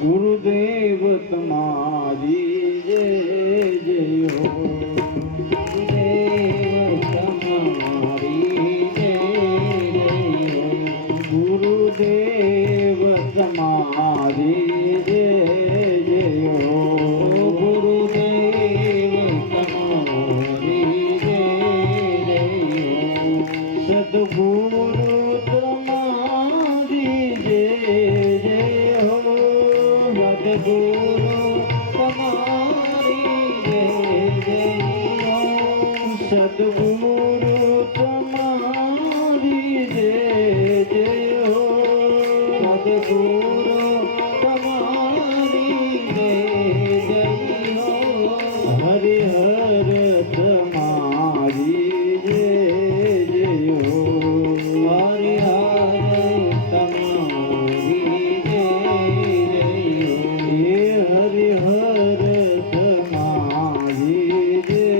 ગુરુદેવ તમારી જય જય હો, ગુરુદેવ તમારી જય જય હો, ગુરુદેવ તમારી જય જય હો, સદગુરુ તમારી જય જય હો, સદગુરુ તમારી જય જય હો, સદગુરુ તમારી જય જય હો, સદગુરુ તમારી જય જય હો, હરિ હર તમારી જય જય હો, હરિ હર તમારી જય જય હો, હરિ હર તમારી જય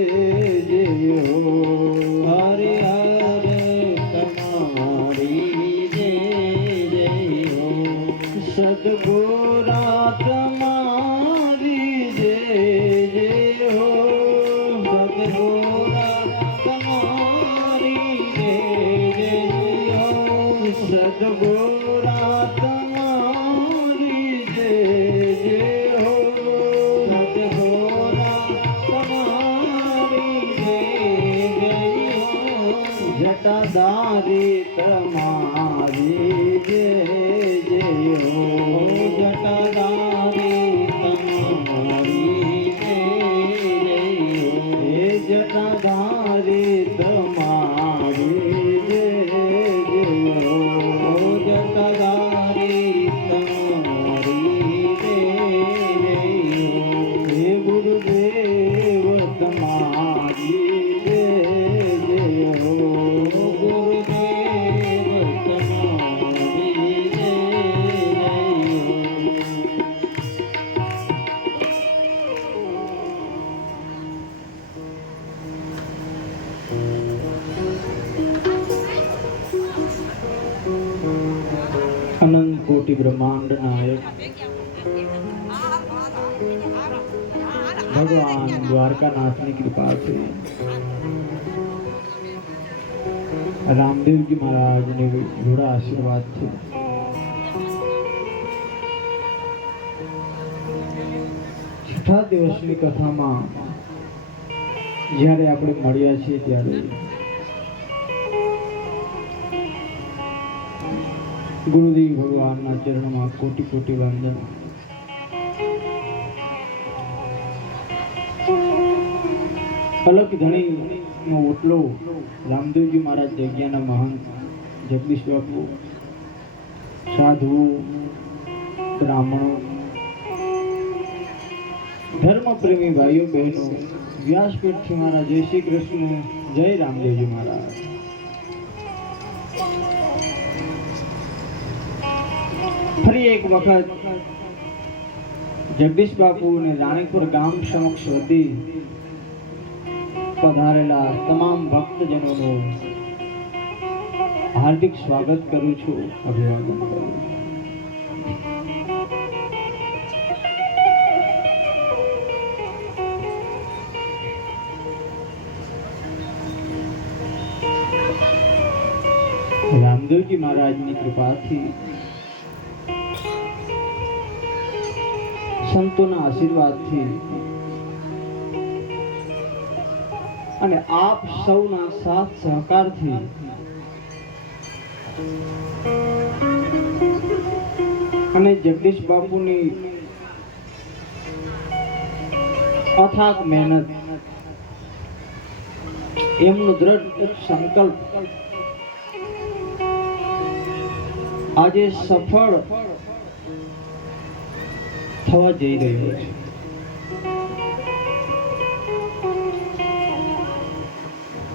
જય હો, હરિ હર તમારી જય જય હો, સદગુરા તમારી જય જય હો, સદગુરા તમારી જય જય હો, સદગુરા તમારી જય જય હો, સદગુરા તમારી જય જય હો, જટાધારી તમારી જય જય હો, જટાધારી તમારી જય જય હો, હે જટાધારી તમારી જય જય હો, જટાધારી તમારી જય જય હો, હે ગુરુદેવ તમારી જય જય હો, ગુરુદેવ તમારી જય જય હો. અનંત કોટી બ્રહ્માંડ નાયક ભગવાન દ્વારકાનાથની કૃપાથી રામદેવજી મહારાજને ઘોડા આશીર્વાદ છે. છઠ્ઠા દિવસની કથામાં જ્યારે આપણે મળ્યા છીએ ત્યારે ગુરુદેવ ભગવાનના ચરણમાં કોટી કોટી વંદન. અલગ ધણીનો ઓટલો રામદેવજી મહારાજ જગ્યાના મહંત જગદીશ બાપુ, સાધુઓ, બ્રાહ્મણો, ધર્મપ્રેમી ભાઈઓ બહેનો, વ્યાસપીઠથી મારા જય શ્રી કૃષ્ણ, જય રામદેવજી મહારાજ. ફરી એક વખત જગદીશ બાપુ અને રાણીપુર ગામ સમક્ષ વતી પધારેલા તમામ ભક્તજનોનું હાર્દિક સ્વાગત કરું છું, અભિવાદન કરું છું. રામદેવજી મહારાજની કૃપાથી, સંતોના આશીર્વાદથી અને આપ સૌના સાથ સહકારથી અને જગદીશ બાપુની અથાગ મહેનત, એમનો દ્રઢ સંકલ્પ આજે સફળ થવા જઈ રહ્યો છે.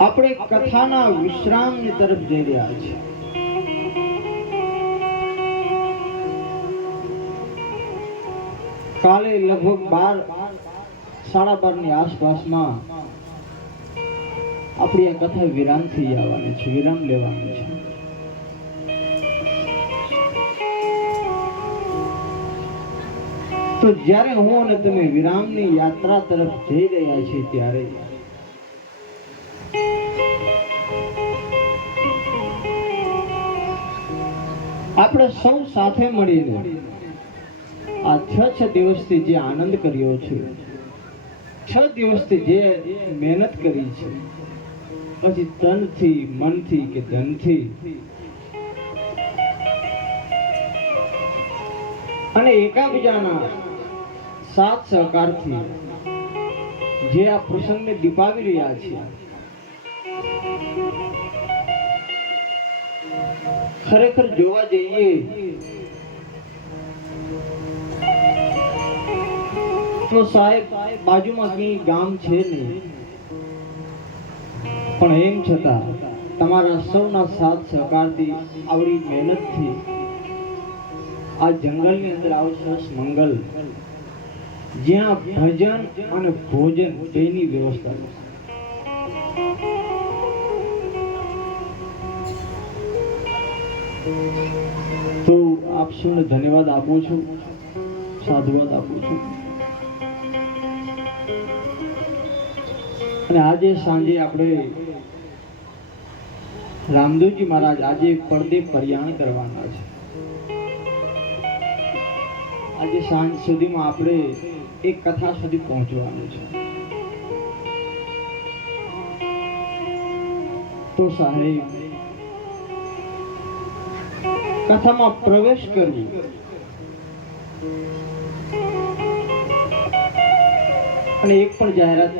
આપણે કથાના વિશ્રામની તરફ જઈ રહ્યા છીએ. કાલે લગભગ 12-12:30 ની આસપાસમાં આપણી આ કથા વિરામ થઈ જવાની છે, વિરામ લેવાની છે. તો જ્યારે હું અને તમે વિરામની યાત્રા તરફ જઈ રહ્યા છીએ ત્યારે આપણે સૌ સાથે મળીને આ 6 દિવસથી જે આનંદ કર્યો છે, 6 દિવસથી જે મહેનત કરી છે, પછી તનથી, મનથી કે ધનથી અને એકાબીજાના સાથ સહકારથી જે આ પ્રસંગને દીપાવી રહ્યા છે, ખરેખર જોવા જઈએ તો સાહેબ બાજુમાં કઈ ગામ છે નહીં, પણ એમ છતાં તમારા સૌના સાથ સહકારથી આવડી મહેનતથી આ જંગલની અંદર આવું સરસ મંગલ જ્યાં ભજન અને ભોજન બેની વ્યવસ્થા છે. તો આપ સૌને ધન્યવાદ આપું છું, સાધુવાદ આપું છું. અને આજે સાંજે આપણે રામદેવજી મહારાજ આજે પડદે પર્યાણ કરવાના છે. આજે સાંજ સુધીમાં આપણે એક કથા સુધી પહોંચવાનું છે. તો સાહેબ કથામાં પ્રવેશ કરવું અને એક પણ જાહેરાત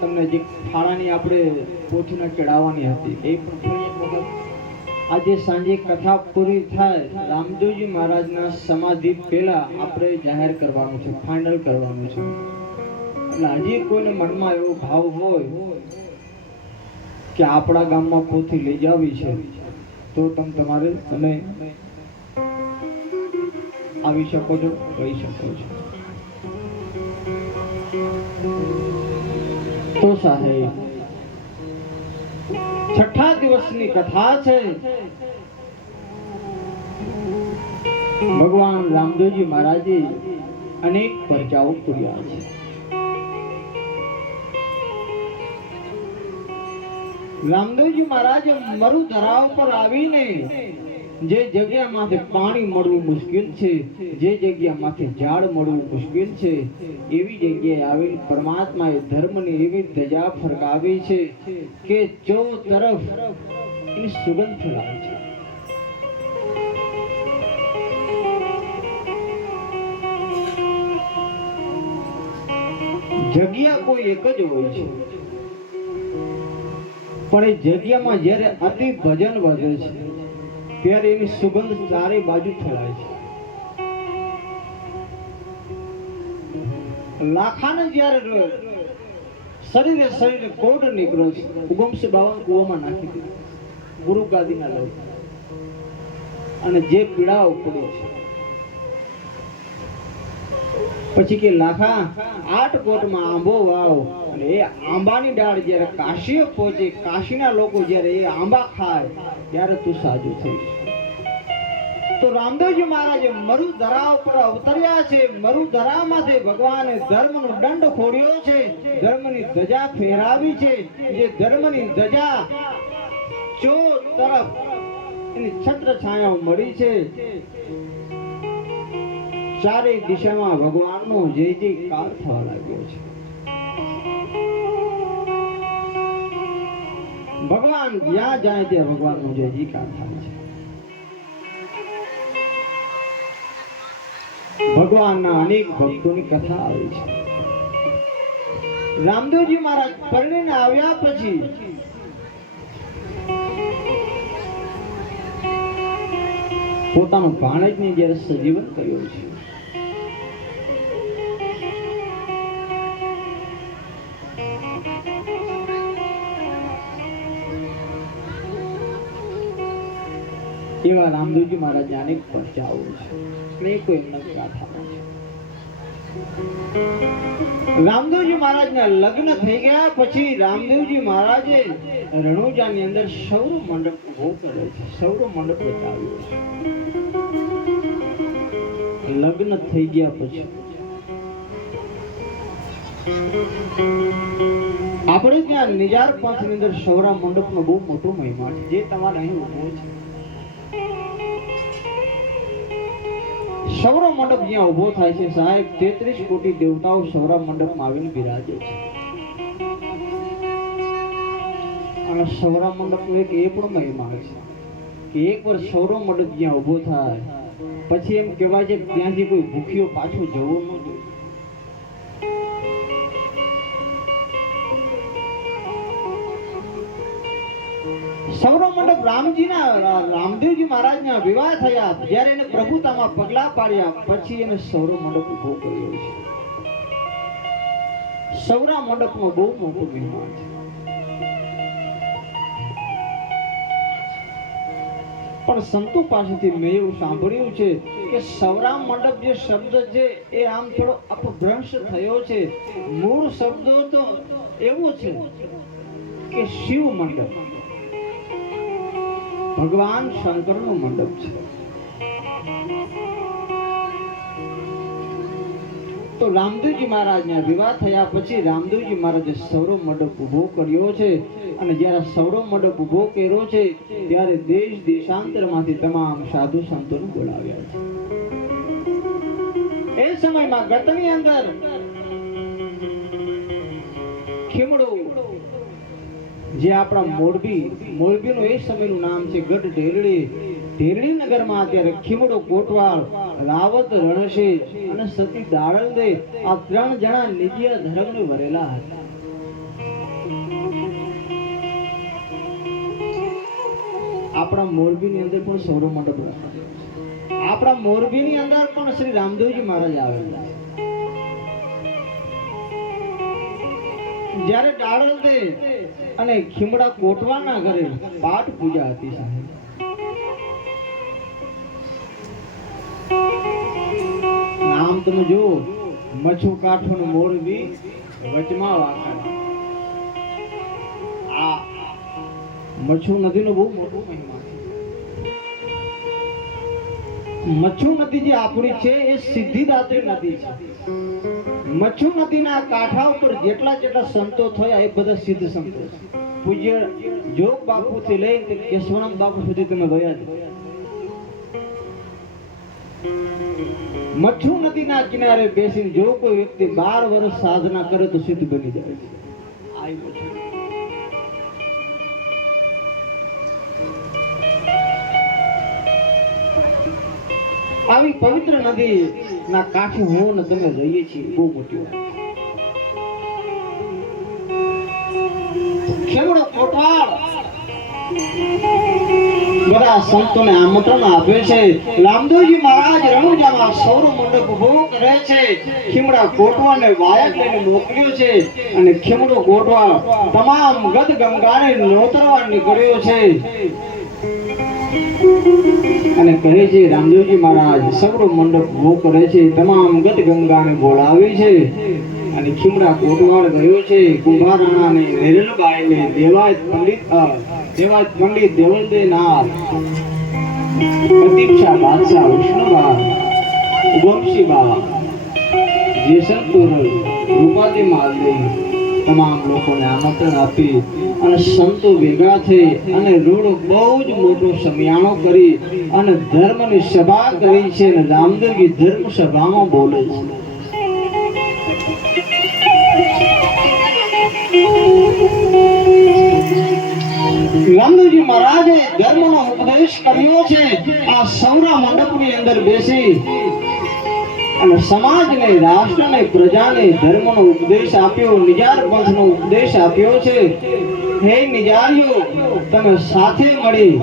તમને જે ફાળાની આપણે પોથીને ચડાવવાની હતી એ પણ ફરી એક વખત આજે સાંજે કથા પૂરી થાય રામદેવજી મહારાજના સમાધિ પહેલા આપણે જાહેર કરવાનું છે, ફાઇનલ કરવાનું છે. એટલે હજી કોઈને મનમાં એવો ભાવ હોય કે આપણા ગામમાં પોથી લઈ જવી છે તો તમારે તમે આવી શકો છો, કહી શકો છો. તો સાહેબ 6 દિવસની કથા છે. ભગવાન રામદેવજી મહારાજે અનેક પરચાઓ પૂર્યા છે. રામદેવજી મહારાજે મરુ ધરાવ પર આવીને જે જગ્યામાંથી પાણી મળવું મુશ્કેલ છે, જે જગ્યામાંથી ઝાડ મળવું મુશ્કેલ છે, એવી જગ્યાએ આવીને પરમાત્માએ ધર્મની એવી ધજા ફરકાવી છે કે ચૌ તરફ એની સુગંધ ફેલાય છે. જગ્યા કોઈ એક જ હોય છે, પણ એ જગ્યામાં જ્યારે અતિ ભજન વધે છે ત્યારે એની સુગંધ ચારે બાજુ ફેલાય છે. લાખાને જ્યારે શરીરે કોડ નીકળ્યો છે, ઉગમશે 52 કુવામાં નાખી દીધું ગુરુ ગાદીના લઈ અને જે પીડાઓ પડી છે પછી કે લાખા 8 કોટમાં આંબો વાવ અને એ આંબાની ડાળ જ્યારે કાશીએ પહોંચે, કાશીના લોકો જ્યારે એ આંબા ખાય ત્યારે તું સાજુ થઈશ. તો રામદેવજી મહારાજે મરુ ધરા ઉપર અવતર્યા છે. મરુ ધરામાંથી ભગવાને ધર્મનો દંડ ખોડ્યો છે, ધર્મની ધજા ફેરાવી છે. જે ધર્મની ધજા ચો તરફ એની છત્ર છાયા મળી છે. ચારે દિશામાં ભગવાનનો જય જયકાર થવા લાગ્યો છે. ભગવાન જ્યાં જાય ત્યાં ભગવાનનો જય જયકાર થાય છે. ભગવાનના અનેક ભક્તોની કથા આવી છે. રામદેવજી મહારાજ પરણીને આવ્યા પછી પોતાનું ભાણેજને જ્યારે સજીવન કર્યું છે, એવા રામદેવજી મહારાજના અનેક પરચાઓ છે, અનેકો એમના ગાથાઓ છે. રામદેવજી મહારાજના લગ્ન થઈ ગયા પછી રામદેવજી મહારાજે રણુજાની અંદર સૌર મંડપ ઉભો કર્યો છે, સૌર મંડપ બતાવ્યો છે. લગ્ન થઈ ગયા પછી આપણે ત્યાં નિજાર પંથની અંદર સૌરા મંડપનો બહુ મોટો મહિમા છે, જે તમારે અહીં ઉભો છે. સૌરા મંડપ જ્યાં ઉભો થાય છે સાહેબ, 33 કોટી દેવતાઓ સૌરા મંડપમાં આવીને બિરાજે છે. અને સૌરા મંડપનો એક એ પણ મહિમા છે કે એકવાર સૌરો મંડપ જ્યાં ઉભો થાય પછી એમ કહેવાય છે ત્યાંથી કોઈ ભૂખ્યો પાછો જવો ન જોઈએ. સૌરો મંડપ રામદેવજી મહારાજના વિવાહ થયા, જ્યારે એને પ્રભુતામાં પગલા પાડ્યા પછી એને સૌરો મંડપ ઉભો કર્યો છે. સૌરા મંડપનો બહુ મોટો મહિમા છે. પણ સંતો પાસેથી મેં એવું સાંભળ્યું છે કે સૌરા મંડપ જે શબ્દ છે એ આમ થોડો અપભ્રંશ થયો છે. મૂળ શબ્દ તો એવો છે કે શિવ મંડપ, ભગવાન શંકરનો મંડપ છે. તો રામદેવજી મહારાજના વિવાહ થયા પછી રામદેવજી મહારાજે સૌરો મંડપ ઉભો કર્યો છે. અને જ્યારે સૌરો મંડપ ઉભો કર્યો છે ત્યારે દેશ દેશાંતરમાંથી તમામ સાધુ સંતોને બોલાવ્યા છે. એ સમયમાં ગતની અંદર ખીમડો, જે આપણા મોરબીનું એ સમયનું નામ છે ગઢ ઢેરડી નગરમાં અત્યારે ખીમડો કોટવાળ, રાવત રણશેર અને સતી દાડલદે આ 3 જણા નિજીય ધર્મને વરેલા હતા. આપણા મોરબીની અંદર પણ સૌરો મંડપ, આપણા મોરબીની અંદર પણ શ્રી રામદેવજી મહારાજ આવેલા. જ્યારે દાડલદે અને ખીમડા કોટવાના ઘરે પાઠ પૂજા હતી સાહેબ, નામ તમે જો, મચ્છુ કાંઠો ને મોરબી વચમાં વાંકા. આ મચ્છુ નદીનો બહુ મોટો મહિમા છે. મચ્છુ નદી જે આપણી છે એ સિદ્ધિદાત્રી નદી છે. મચ્છુ નદીના કાંઠા ઉપર જેટલા સંતો થયા એ બધા સિદ્ધ સંતો છે. પૂજ્ય જોગ બાપુ થી લઈને કેશવાનંદ બાપુ સુધી તમે ગયા છો. મચ્છુ નદીના કિનારે બેસીને જો કોઈ વ્યક્તિ 12 વર્ષ સાધના કરે તો સિદ્ધ બની જાય છે. આવી પવિત્ર નદી ના કાંઠે હું ને તમે રહીએ છીએ, બહુ મોટી વાત. ખેડૂતો કોટવાળ બધા સંતોને આમંત્રણ આપે છે. રામદેવજી મહારાજ રણુજામાં સૌરો મંડપ ઉભો કરે છે. ખીમડા કોટવાળને વાયક લઈને મોકલ્યો છે અને ખીમડો કોટવાળ તમામ ગદ ગંગાને નોતરવા નીકળ્યો છે અને કહે છે રામદેવજી મહારાજ સૌરો મંડપ ઉભો કરે છે, તમામ ગદ ગંગાને બોલાવે છે. અને ખીમડા કોટવાળ ગયો છે કુંભારાણાને નિરલબાઈને દેવાયત પંડિત દેવલદેનાથ, પ્રતીક્ષા બાદશાહ વિષ્ણુબા, ઉગમશીબા, જેસલપુર, રૂપાદી માલદી તમામ લોકોને આમંત્રણ આપી અને સંતો ભેગા થઈ અને રોડ બહુ જ મોટો સમિયાણો કરી અને ધર્મની સભા કરી છે. અને રામદેવજી ધર્મ સભામાં બોલે છે. રામદેવજી મહારાજે ધર્મનો ઉપદેશ કર્યો છે. આ સૌરા મંડપની અંદર બેસી અને સમાજને, રાષ્ટ્રને, પ્રજાને ધર્મનો ઉપદેશ આપ્યો, નિજાર પંથનો ઉપદેશ આપ્યો છે. હે નિજારીઓ, તમે સાથે મળી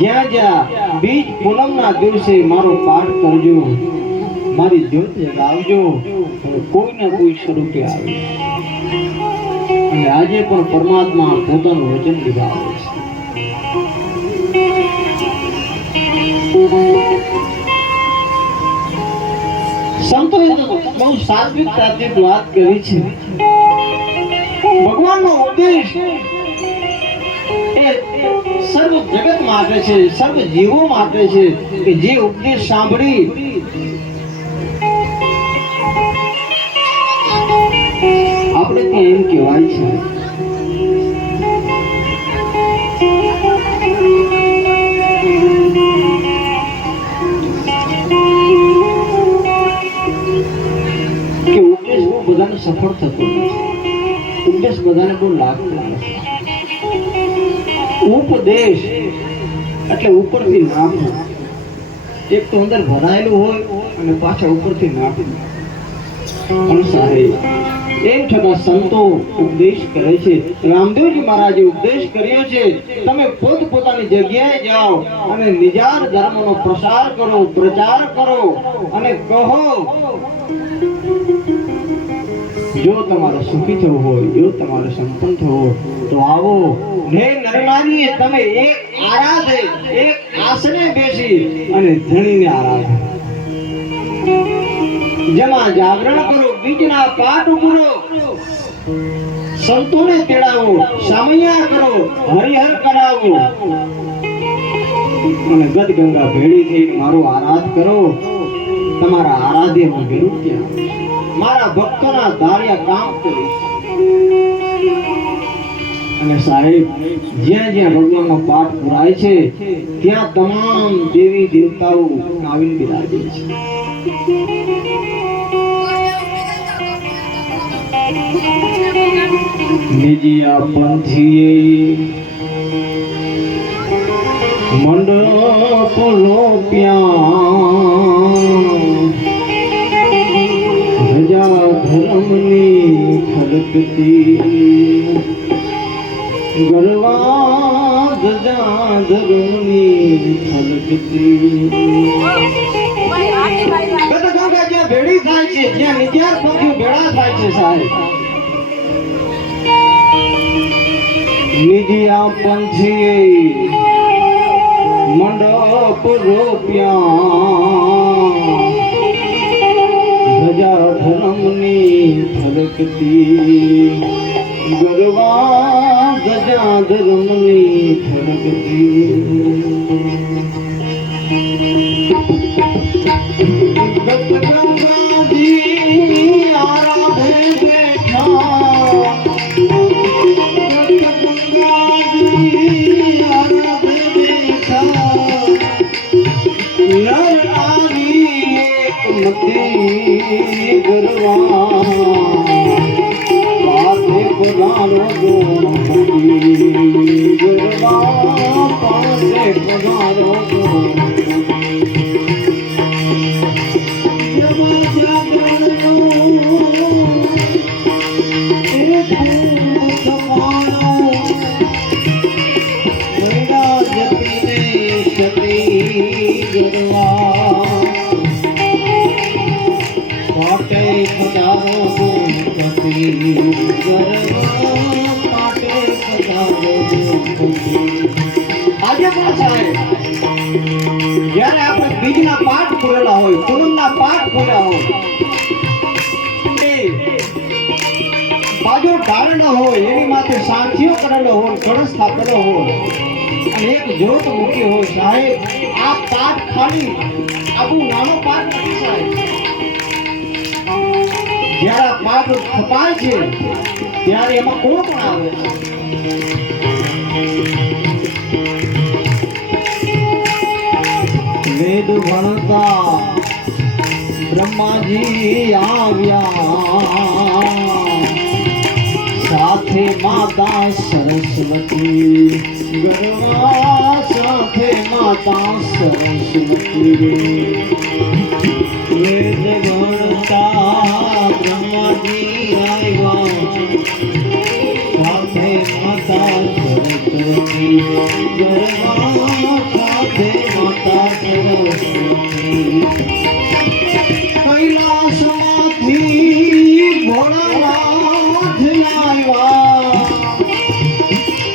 જ્યાં જ્યાં બીજ પૂનમના દિવસે મારો પાઠ કરજો, મારી જ્યોત જગાવજો અને કોઈને કોઈ સ્વરૂપે આવે. અને આજે પણ પરમાત્મા પોતાનું વચન નિભાવે છે. સંતોએ બહુ સાત્વિકતાથી વાત કરી છે. ભગવાનનો ઉપદેશ એ સર્વ જગત માટે છે, સર્વ જીવો માટે છે કે જે ઉપદેશ સાંભળી એમ કહેવાય છે કે ઉપદેશ બહુ બધાને સફળ થતો નથી ઉપદેશ બધાને બહુ લાગતો નથી ઉપદેશ એટલે ઉપરથી નાખવું એક તો અંદર ભરાયેલું હોય અને પાછા ઉપરથી નાખવું પણ સાહેબ એમ છતાં સંતો ઉપદેશ કરે છે રામદેવજી મહારાજે ઉપદેશ કર્યો છે તમે પોતપોતાની જગ્યાએ જાઓ અને નિજાર ધર્મનો પ્રસાર કરો પ્રચાર કરો અને કહો જો તમારે સુખી થવું હોય જો તમારે સંપન્ન થવું હોય તો આવો હે નરનારી તમે એક આરાધે એક આસને બેસી અને ધણીને આરાધે જમા જાગરણ કરો બીજના પાઠ કરો સંતોને તેડાવો સામૈયા કરો હરિહર કરાવો અને ગદ ગંગા ભેળી થઈને મારો આરાધ કરો તમારા આરાધ્યમાં વિરુદ્ધ મારા ભક્તોના ધાર્યા કામ કરીશ અને સાહેબ જ્યાં જ્યાં ભગવાનનો પાઠ પુરાય છે ત્યાં તમામ દેવી દેવતાઓ આવીને બિરાજે છે નિજિયા પંથીએ મંડપ લોપ્યા ધજા ધર્મની ખડકતી ગરવા ધજા ધર્મની ખડકતી ગદગંગા જ્યાં ભેળી થાય છે જ્યાં નિત્યાર પંખીઓ ભેળા થાય છે સાહેબ નિજિયા પંથીએ મંડપ રોપ્યા ધજા ધર્મની ફરકતી ગરવા ધજા ધર્મની ફરકતી ગંગાજી આરાધે બેઠા જ્યારે આપણે બીજના પાઠ ખોલેલા હોય પૂનમના પાઠ ખોલ્યા હોય બાજુ ધારણ હોય એની માથે સાંખીઓ કરેલો હોય કળશ સ્થાપેલો હોય અને એક જ્યોત મૂકી હોય સાહેબ આ પાઠ ખાલી આબુ નાનો પાઠ નથી સાહેબ જ્યારે આ પાઠ થપાય છે ત્યારે એમાં કોણ કોણ આવે છે વેદ ભણતા બ્રહ્માજી આવ્યા સાથે માતા સરસ્વતી ગરવા સાથે માતા સરસ્વતી વેદ ભણતા બ્રહ્માજી આવ્યા સાથે માતા સરસ્વતી ગરવા સાથે માતા કૈલાસમાંથી ભોળાનાથ આવ્યા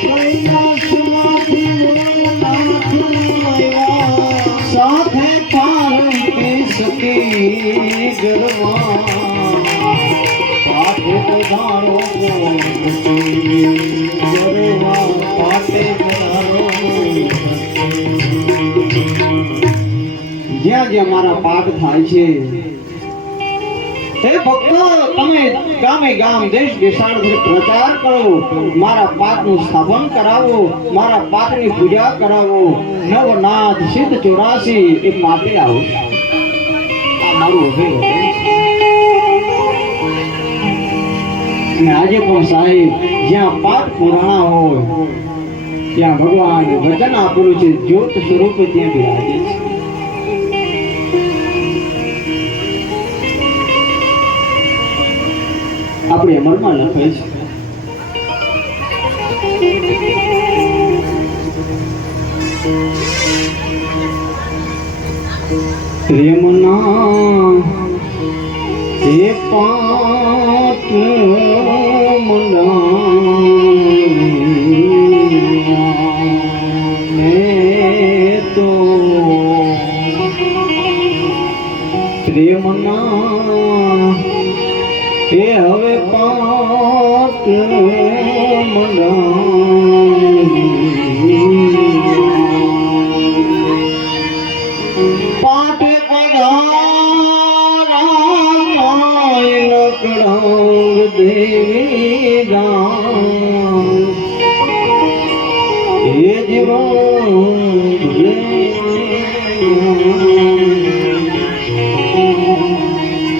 કૈલાસમાંથી ભોળાનાથ આવ્યા સાથે પાર્વતી સતી ગરવા પાઠે પધારો ગરવા પાઠે પધારો જ્યાં જ્યાં મારા પાઠ થાય છે હે ભક્તો, તમે ગામે ગામ દેશ દેશાંતરે પ્રચાર કરો, મારા પાઠનું સ્થાપન કરાવો, મારા પાઠની પૂજા કરાવો, નવનાથ સિદ્ધ 84 એ પાટે આવો. આ મારું અભિનવ છે. અને આજે પણ સાહેબ જ્યાં પાઠ પુરાણા હોય ત્યાં ભગવાન વચન આપેલું છે, જ્યોત સ્વરૂપે ત્યાં બિરાજે છે. આપણે અમરમાં લખે છે, પ્રેમના હે પાટ તો પ્રેમના એ હવે પાટ પાટે પધારાય દેવી રામ એ જીવન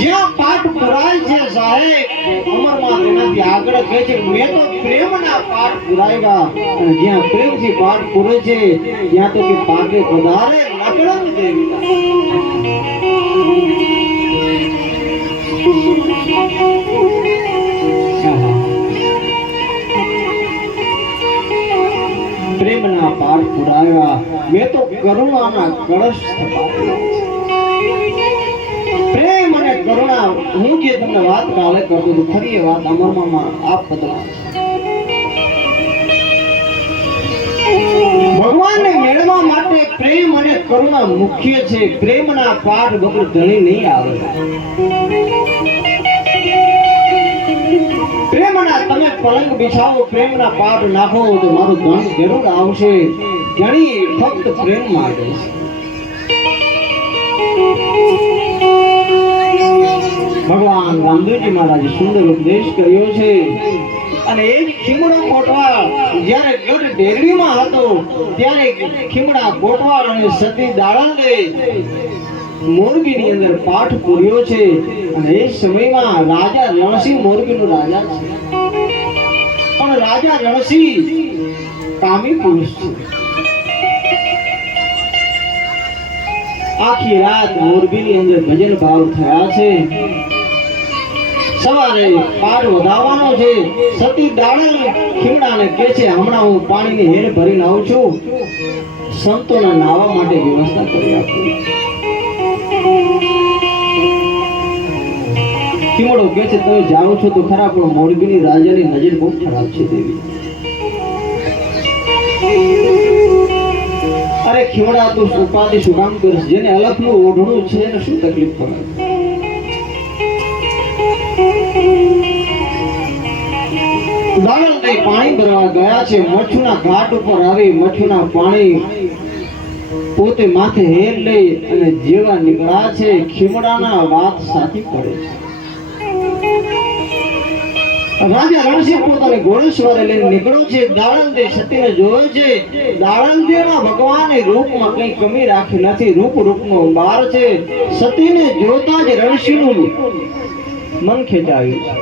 જ્યાં પાઠ પુરાય છે સાહેબ, અમરમાં તેનાથી આગળ કહે છે, મેં તો પ્રેમના પાઠ પુરાવ્યા. અને જ્યાં પ્રેમથી પાઠ પૂરે છે ત્યાં તો કે પાકે પધારે નકળંગ દેવી. પ્રેમના પાઠ પુરાવ્યા, મેં તો કરુણાના કળશ સ્થાપ્યા. પ્રેમ અને કરુણા, હું જે તમને વાત કાલે કરતો હતો, ફરી એ વાત અમરમાં આપ બદલા. ભગવાનને મેળવવા માટે પ્રેમ અને કરુણા મુખ્ય છે. પ્રેમના પાઠ વગર ધણી નહીં આવે. પ્રેમના તમે પલંગ બિછાવો, પ્રેમના પાઠ નાખો તો મારું ધન જરૂર આવશે. ધણી ફક્ત પ્રેમ માટે છે. ભગવાન રામદેવજી મહારાજે સુંદર ઉપદેશ કર્યો છે. અને એ જ ખીમડો કોટવાળ જ્યારે ગઢ ડેરવીમાં હતો ત્યારે ખીમડા કોટવાળ અને સતી દાળંદે મોરબીની અંદર પાઠ પૂર્યો છે. અને એ સમયમાં રાજા રણસિંહ મોરબીનો રાજા છે, પણ રાજા રણસિંહ કામી પુરુષ છે. આખી રાત મોરબીની અંદર ભજન ભાવ થયા છે. સવારે પાર વધાવવાનો છે. સતી દાડલ ખીમડાને કહે છે, હમણાં હું પાણીની હેર ભરીને આવું છું, સંતોના નાવા માટે વ્યવસ્થા કરી આપું. ખીમડો કહે છે, તમે જાઓ છો તો ખરા, પણ મોરબીની રાજાની નજર બહુ ખરાબ છે દેવી. અરે ખીમડા, તું ઉપાધિ શું કામ કરીશ? જેને અલખનું ઓઢણું છે એને શું તકલીફ પડે? દાડલ પાણી ભરવા ગયા છે. મચ્છુના ઘાટ ઉપર આવી મચ્છુના પાણી પોતે માથે હેર લઈ અને જેવા નીકળ્યા છે, ખીમડાના વાત સાચી પડે છે. રાજા રણસિંહ પોતાની ઘોડેસવારે લઈને નીકળ્યો છે. દાળંદે સતીને જોયો છે. દાળંદેના ભગવાને રૂપમાં કઈ કમી રાખી નથી. રૂપનો બાર છે. સતીને જોતા જ રણસિંહનું મન ખેંચાયું છે.